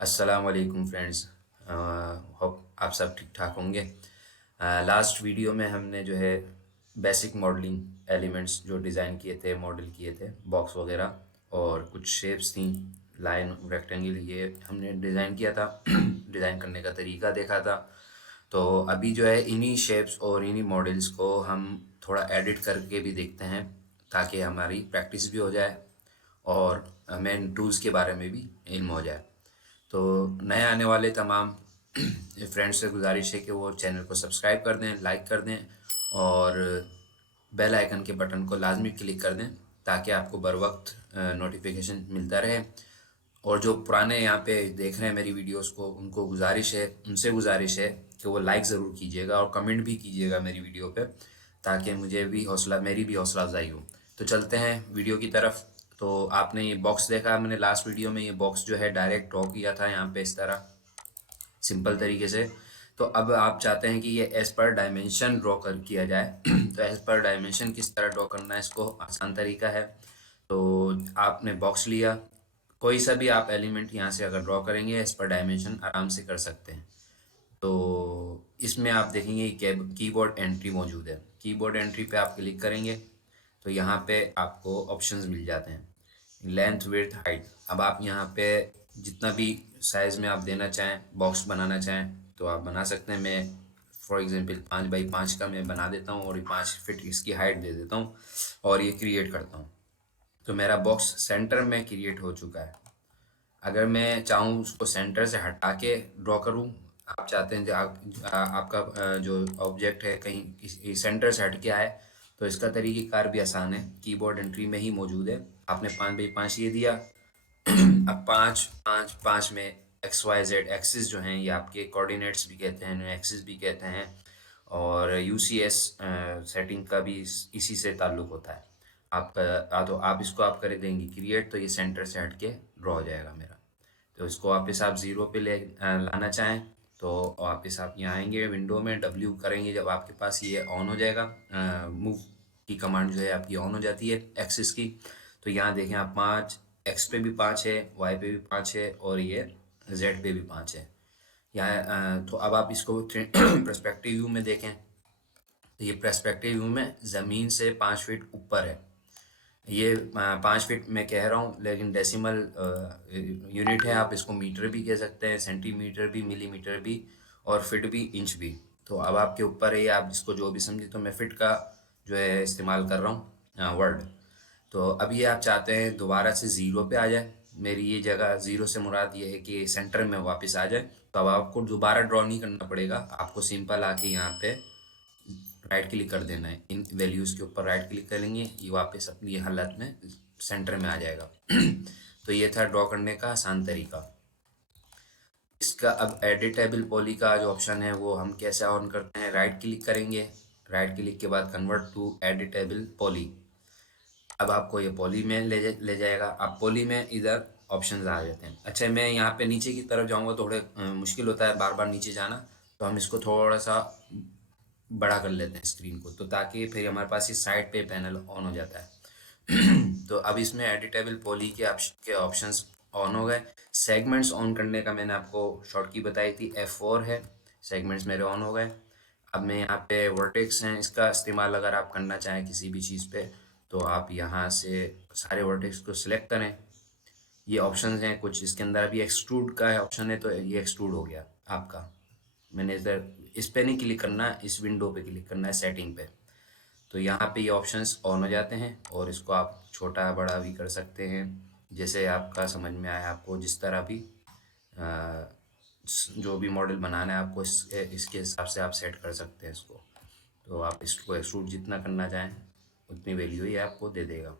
अस्सलाम वालेकुम friends. Hope आप सब ठीक ठाक होंगे। लास्ट वीडियो में हमने जो है बेसिक मॉडलिंग एलिमेंट्स जो डिज़ाइन किए थे, मॉडल किए थे, बॉक्स वगैरह और कुछ शेप्स थी, लाइन, रेक्टेंगल, ये हमने डिज़ाइन किया था। डिज़ाइन करने का तरीका देखा था। तो अभी जो है इन्हीं शेप्स और इन्हीं मॉडल्स को हम थोड़ा एडिट करके भी देखते हैं, ताकि हमारी प्रैक्टिस भी हो जाए और हमें टूल्स के बारे में भी इल्म हो जाए। तो नए आने वाले तमाम फ्रेंड्स से गुजारिश है कि वो चैनल को सब्सक्राइब कर दें, लाइक कर दें और बेल आइकन के बटन को लाजमी क्लिक कर दें, ताकि आपको बर वक्त नोटिफिकेशन मिलता रहे। और जो पुराने यहाँ पे देख रहे हैं मेरी वीडियोस को, उनको गुजारिश है, उनसे गुजारिश है कि वो लाइक ज़रूर कीजिएगा और कमेंट भी कीजिएगा मेरी वीडियो पे, ताकि मुझे भी हौसला, मेरी भी हौसला अफजाई हो। तो चलते हैं वीडियो की तरफ। तो आपने ये बॉक्स देखा, मैंने लास्ट वीडियो में ये बॉक्स जो है डायरेक्ट ड्रॉ किया था यहाँ पे इस तरह सिंपल तरीके से। तो अब आप चाहते हैं कि ये एज पर डायमेंशन ड्रॉ कर किया जाए। तो एज पर डायमेंशन किस तरह ड्रॉ करना है, इसको आसान तरीका है। तो आपने बॉक्स लिया, कोई सा भी आप एलिमेंट यहाँ से अगर ड्रॉ करेंगे एज पर डायमेंशन आराम से कर सकते हैं। तो इसमें आप देखेंगे कि कीबोर्ड एंट्री मौजूद है। कीबोर्ड एंट्री पे आप क्लिक करेंगे तो यहाँ पे आपको ऑप्शंस मिल जाते हैं, लेंथ, विड्थ, हाइट। अब आप यहाँ पे जितना भी साइज़ में आप देना चाहें, बॉक्स बनाना चाहें तो आप बना सकते हैं। मैं फॉर एग्जांपल 5 बाई 5 का मैं बना देता हूँ और ये 5 फीट इसकी हाइट दे देता हूँ और ये क्रिएट करता हूँ। तो मेरा बॉक्स सेंटर में क्रिएट हो चुका है। अगर मैं चाहूँ उसको सेंटर से हटा के ड्रॉ करूँ, आप चाहते हैं जो आपका जो ऑब्जेक्ट है कहीं सेंटर से हट के आए, तो इसका तरीक़ेकार भी आसान है, कीबोर्ड एंट्री में ही मौजूद है। आपने 5 बाई 5 ये दिया। अब 5 5 5 में एक्स वाई जेड एक्सिस जो हैं, ये आपके कोऑर्डिनेट्स भी कहते हैं, एक्सिस भी कहते हैं, और यूसीएस सेटिंग का भी इसी से ताल्लुक़ होता है। आपका तो आप इसको आप कर देंगे क्रिएट, तो ये सेंटर से हट के ड्रॉ हो जाएगा मेरा। तो इसको वापस आप ज़ीरो पे लाना चाहें तो वापस आप यहाँ आएंगे, विंडो में डब्ल्यू करेंगे, जब आपके पास ये ऑन हो जाएगा, मूव की कमांड जो है आपकी ऑन हो जाती है एक्सिस की। तो यहाँ देखें आप 5, एक्स पे भी 5 है, वाई पे भी 5 है और ये जेड पे भी 5 है। यहाँ तो अब आप इसको पर्सपेक्टिव व्यू में देखें तो ये पर्सपेक्टिव व्यू में ज़मीन से 5 फीट ऊपर है। ये 5 फीट मैं कह रहा हूँ, लेकिन डेसिमल यूनिट है, आप इसको मीटर भी कह सकते हैं, सेंटीमीटर भी, मिलीमीटर भी और फिट भी, इंच भी। तो अब आपके ऊपर है, आप इसको जो भी समझे। तो मैं फिट का जो है इस्तेमाल कर रहा हूँ वर्ड। तो अब ये आप चाहते हैं दोबारा से ज़ीरो पे आ जाए, मेरी ये जगह ज़ीरो से मुराद ये है कि सेंटर में वापस आ जाए। तो अब आपको दोबारा ड्रॉ नहीं करना पड़ेगा, आपको सिंपल आके यहाँ पे राइट क्लिक कर देना है, इन वैल्यूज़ के ऊपर राइट क्लिक करेंगे, ये वापस अपनी हालत में सेंटर में आ जाएगा। तो ये था ड्रॉ करने का आसान तरीका। इसका अब एडिटेबल पॉली का जो ऑप्शन है वो हम कैसे ऑन करते हैं, राइट क्लिक करेंगे, राइट क्लिक के बाद कन्वर्ट टू एडिटेबल पॉली। अब आपको ये पॉली में ले जाएगा। आप पॉली में इधर ऑप्शंस आ जाते हैं। अच्छा, मैं यहाँ पे नीचे की तरफ जाऊँगा, थोड़े मुश्किल होता है बार बार नीचे जाना, तो हम इसको थोड़ा सा बड़ा कर लेते हैं स्क्रीन को, तो ताकि फिर हमारे पास ये साइड पे पैनल ऑन हो जाता है। तो अब इसमें एडिटेबल पॉली के ऑप्शंस ऑन हो गए। सेगमेंट्स ऑन करने का मैंने आपको शॉर्ट की बताई थी, F4 है। सेगमेंट्स मेरे ऑन हो गए। अब मैं यहाँ पे वर्टेक्स हैं, इसका इस्तेमाल अगर आप करना चाहें किसी भी चीज़ पे, तो आप यहाँ से सारे वर्टेक्स को सिलेक्ट करें। ये ऑप्शंस हैं कुछ, इसके अंदर अभी एक्सट्रूड का ऑप्शन है, तो ये एक्सट्रूड हो गया आपका। मैंने इधर इस पे नहीं क्लिक करना, इस विंडो पे क्लिक करना है, सेटिंग पे। तो यहाँ पे ये ऑप्शंस ऑन हो जाते हैं और इसको आप छोटा बड़ा भी कर सकते हैं, जैसे आपका समझ में आए, आपको जिस तरह भी जो भी मॉडल बनाना है आपको इसके हिसाब से आप सेट कर सकते हैं इसको। तो आप इसको एक्सट्रूड जितना करना चाहें उतनी वैल्यू ही आपको दे देगा।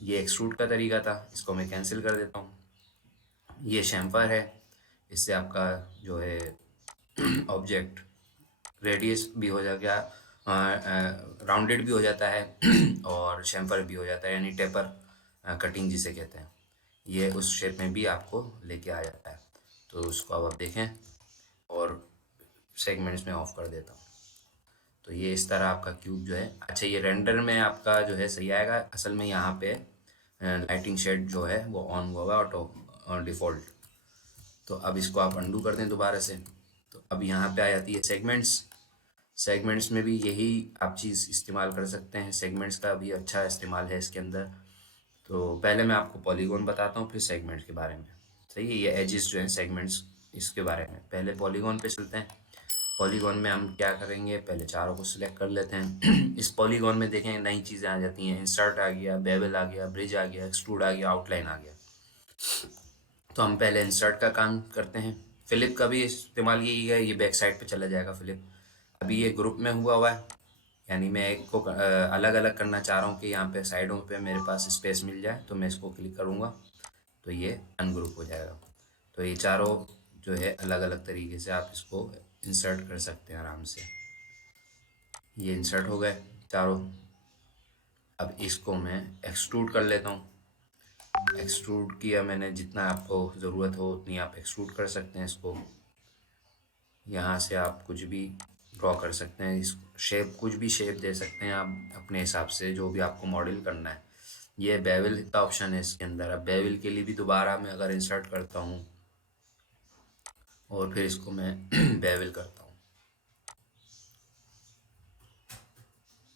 ये एक्सट्रूड का तरीका था, इसको मैं कैंसिल कर देता हूँ। ये शैम्फर है, इससे आपका जो है ऑब्जेक्ट रेडियस भी हो जाएगा, राउंडेड भी हो जाता है और शैम्फर भी हो जाता है, यानी टेपर कटिंग जिसे कहते हैं, ये उस शेप में भी आपको लेके आ जाता है। तो उसको अब आप देखें और सेगमेंट्स में ऑफ कर देता हूँ। तो ये इस तरह आपका क्यूब जो है, अच्छा ये रेंडर में आपका जो है सही आएगा। असल में यहाँ पे लाइटिंग शेड जो है वो ऑन हुआ हुआ ऑटो डिफ़ॉल्ट। तो अब इसको आप अंडू कर दें दोबारा से। तो अब यहाँ पे आ जाती है सेगमेंट्स। सेगमेंट्स में भी यही आप चीज़ इस्तेमाल कर सकते हैं, सेगमेंट्स का भी अच्छा इस्तेमाल है इसके अंदर। तो पहले मैं आपको पॉलीगॉन बताता हूँ, फिर सेगमेंट्स के बारे में। सही है, ये एजेस जो हैं सेगमेंट्स, इसके बारे में पहले पॉलीगॉन पे चलते हैं। पॉलीगॉन में हम क्या करेंगे, पहले चारों को सिलेक्ट कर लेते हैं। इस पॉलीगॉन में देखें नई चीज़ें आ जाती हैं, इंसर्ट आ गया, बेवल आ गया, ब्रिज आ गया, एक्सट्रूड आ गया, आउटलाइन आ गया। तो हम पहले इंसर्ट का काम करते हैं। फिलिप का भी इस्तेमाल यही है, ये बैक साइड पे चला जाएगा फिलिप। अभी ये ग्रुप में हुआ है, यानी मैं एक को अलग अलग करना चाह रहा हूँ कि यहाँ पे साइडों पे मेरे पास स्पेस मिल जाए, तो मैं इसको क्लिक करूँगा तो ये अनग्रुप हो जाएगा। तो ये चारों जो है अलग अलग तरीके से आप इसको इंसर्ट कर सकते हैं आराम से। ये इंसर्ट हो गए चारों। अब इसको मैं एक्सट्रूड कर लेता हूँ। एक्सट्रूड किया मैंने, जितना आपको ज़रूरत हो उतनी आप एक्सट्रूड कर सकते हैं इसको। यहाँ से आप कुछ भी ड्रॉ कर सकते हैं, इस शेप कुछ भी शेप दे सकते हैं आप अपने हिसाब से, जो भी आपको मॉडल करना है। ये बेवल का ऑप्शन है इसके अंदर। अब बेवल के लिए भी दोबारा मैं अगर इंसर्ट करता हूँ और फिर इसको मैं बेवल करता हूँ,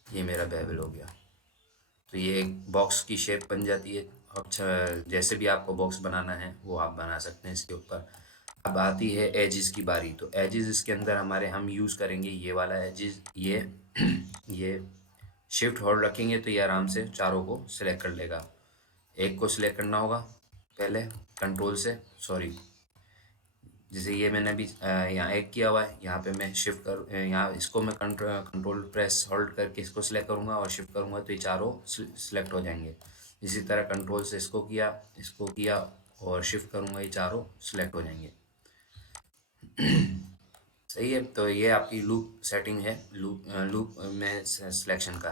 ये मेरा बेवल हो गया। तो ये एक बॉक्स की शेप बन जाती है। अच्छा, जैसे भी आपको बॉक्स बनाना है वो आप बना सकते हैं इसके ऊपर। अब आती है एजेस की बारी। तो एजेस इसके अंदर हमारे हम यूज़ करेंगे ये वाला एजेस, ये ये शिफ्ट होल्ड रखेंगे तो ये आराम से चारों को सिलेक्ट कर लेगा। एक को सिलेक्ट करना होगा पहले कंट्रोल से, सॉरी, जैसे ये मैंने अभी यहाँ एक किया हुआ है, यहाँ पे मैं शिफ्ट कर यहाँ इसको मैं कंट्रोल प्रेस होल्ड करके इसको सिलेक्ट करूँगा और शिफ्ट करूँगा तो ये चारों सिलेक्ट हो जाएंगे। इसी तरह कंट्रोल से इसको किया और शिफ्ट करूँगा, ये चारों सिलेक्ट हो जाएंगे। सही है, तो ये आपकी लूप सेटिंग है, लूप में सिलेक्शन का।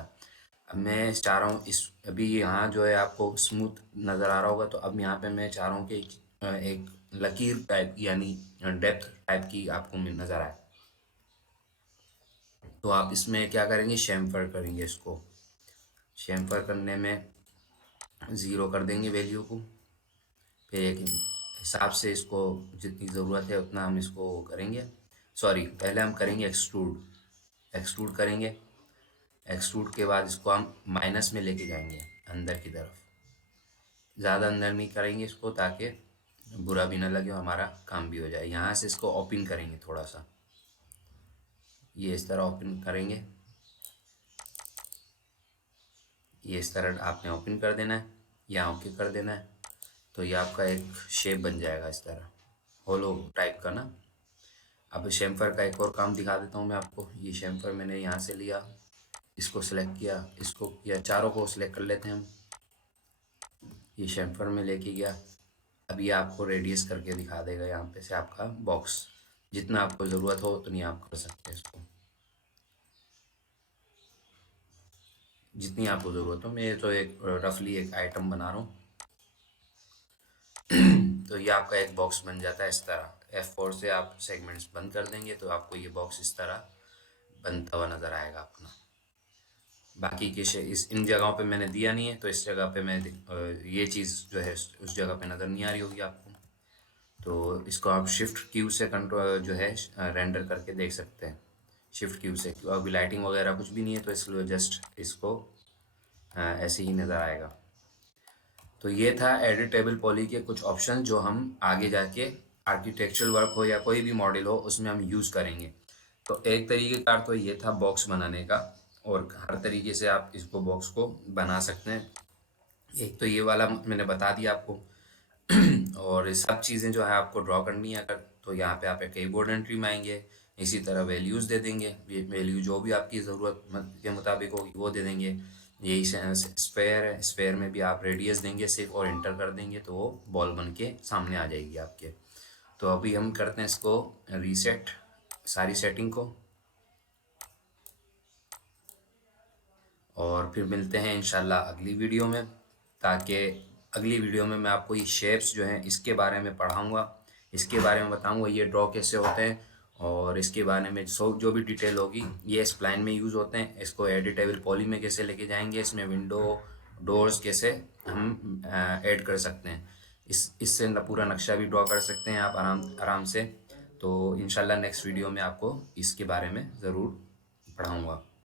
अब मैं चाह रहा हूँ इस, अभी यहाँ जो है आपको स्मूथ नज़र आ रहा होगा, तो अब यहाँ पे मैं चाह रहा हूँ कि एक लकीर टाइप यानी डेप्थ टाइप की आपको नज़र आए। तो आप इसमें क्या करेंगे, शेमफर करेंगे इसको। शेमफर करने में 0 कर देंगे वैल्यू को, फिर एक हिसाब से इसको जितनी ज़रूरत है उतना हम इसको करेंगे। सॉरी, पहले हम करेंगे एक्सट्रूड। एक्सट्रूड करेंगे, एक्सट्रूड के बाद इसको हम माइनस में लेके जाएंगे अंदर की तरफ। ज़्यादा अंदर नहीं करेंगे इसको ताकि बुरा भी ना लगे और हमारा काम भी हो जाए। यहाँ से इसको ओपन करेंगे थोड़ा सा, ये इस तरह ओपन करेंगे, ये इस तरह आपने ओपन कर देना है, यहाँ ओके कर देना है। तो ये आपका एक शेप बन जाएगा इस तरह होलो टाइप का ना। अब शेमफर का एक और काम दिखा देता हूँ मैं आपको। ये शेमफर मैंने यहाँ से लिया, इसको सिलेक्ट किया, इसको किया, चारों को सिलेक्ट कर लेते हैं हम। ये शेमफर में लेके गया। अब ये आपको रेडियस करके दिखा देगा यहाँ पे से आपका बॉक्स। जितना आपको ज़रूरत हो उतनी आप कर सकते हैं इसको, जितनी आपको ज़रूरत हो। मैं तो एक रफली एक आइटम बना रहा हूँ। तो ये आपका एक बॉक्स बन जाता है इस तरह। F4 से आप सेगमेंट्स बंद कर देंगे तो आपको ये बॉक्स इस तरह बनता हुआ नज़र आएगा अपना। बाकी के इस इन जगहों पे मैंने दिया नहीं है, तो इस जगह पे मैं ये चीज़ जो है उस जगह पे नज़र नहीं आ रही होगी आपको। तो इसको आप शिफ्ट क्यू से कंट्रोल जो है रेंडर करके देख सकते हैं, शिफ्ट क्यू से। अभी लाइटिंग वगैरह कुछ भी नहीं है तो इसलिए जस्ट इसको ऐसे ही नज़र आएगा। तो ये था एडिटेबल पॉली के कुछ ऑप्शन जो हम आगे जाके आर्किटेक्चरल वर्क हो या कोई भी मॉडल हो उसमें हम यूज़ करेंगे। तो एक तरीके का तो ये था बॉक्स बनाने का, और हर तरीके से आप इसको बॉक्स को बना सकते हैं। एक तो ये वाला मैंने बता दिया आपको। और ये सब चीज़ें जो है आपको ड्रॉ करनी है अगर, तो यहाँ पे आप एक कीबोर्ड एंट्री में आएंगे, इसी तरह वैल्यूज़ दे देंगे। ये वैल्यू जो भी आपकी ज़रूरत के मुताबिक होगी वो दे देंगे। यही स्फेयर है, स्फेयर में भी आप रेडियस देंगे सिर्फ और एंटर कर देंगे तो वो बॉल बन के सामने आ जाएगी आपके। तो अभी हम करते हैं इसको रीसेट, सारी सेटिंग को, और फिर मिलते हैं इंशाल्लाह अगली वीडियो में। ताकि अगली वीडियो में मैं आपको ये शेप्स जो हैं इसके बारे में पढ़ाऊँगा, इसके बारे में बताऊँगा ये ड्रॉ कैसे होते हैं, और इसके बारे में जो भी डिटेल होगी। ये स्प्लाइन में यूज़ होते हैं, इसको एडिटेबल पॉली में कैसे लेके जाएंगे, इसमें विंडो डोर्स कैसे हम ऐड कर सकते हैं, इससे पूरा नक्शा भी ड्रॉ कर सकते हैं आप आराम आराम से। तो इंशाल्लाह नेक्स्ट वीडियो में आपको इसके बारे में ज़रूर पढ़ाऊँगा।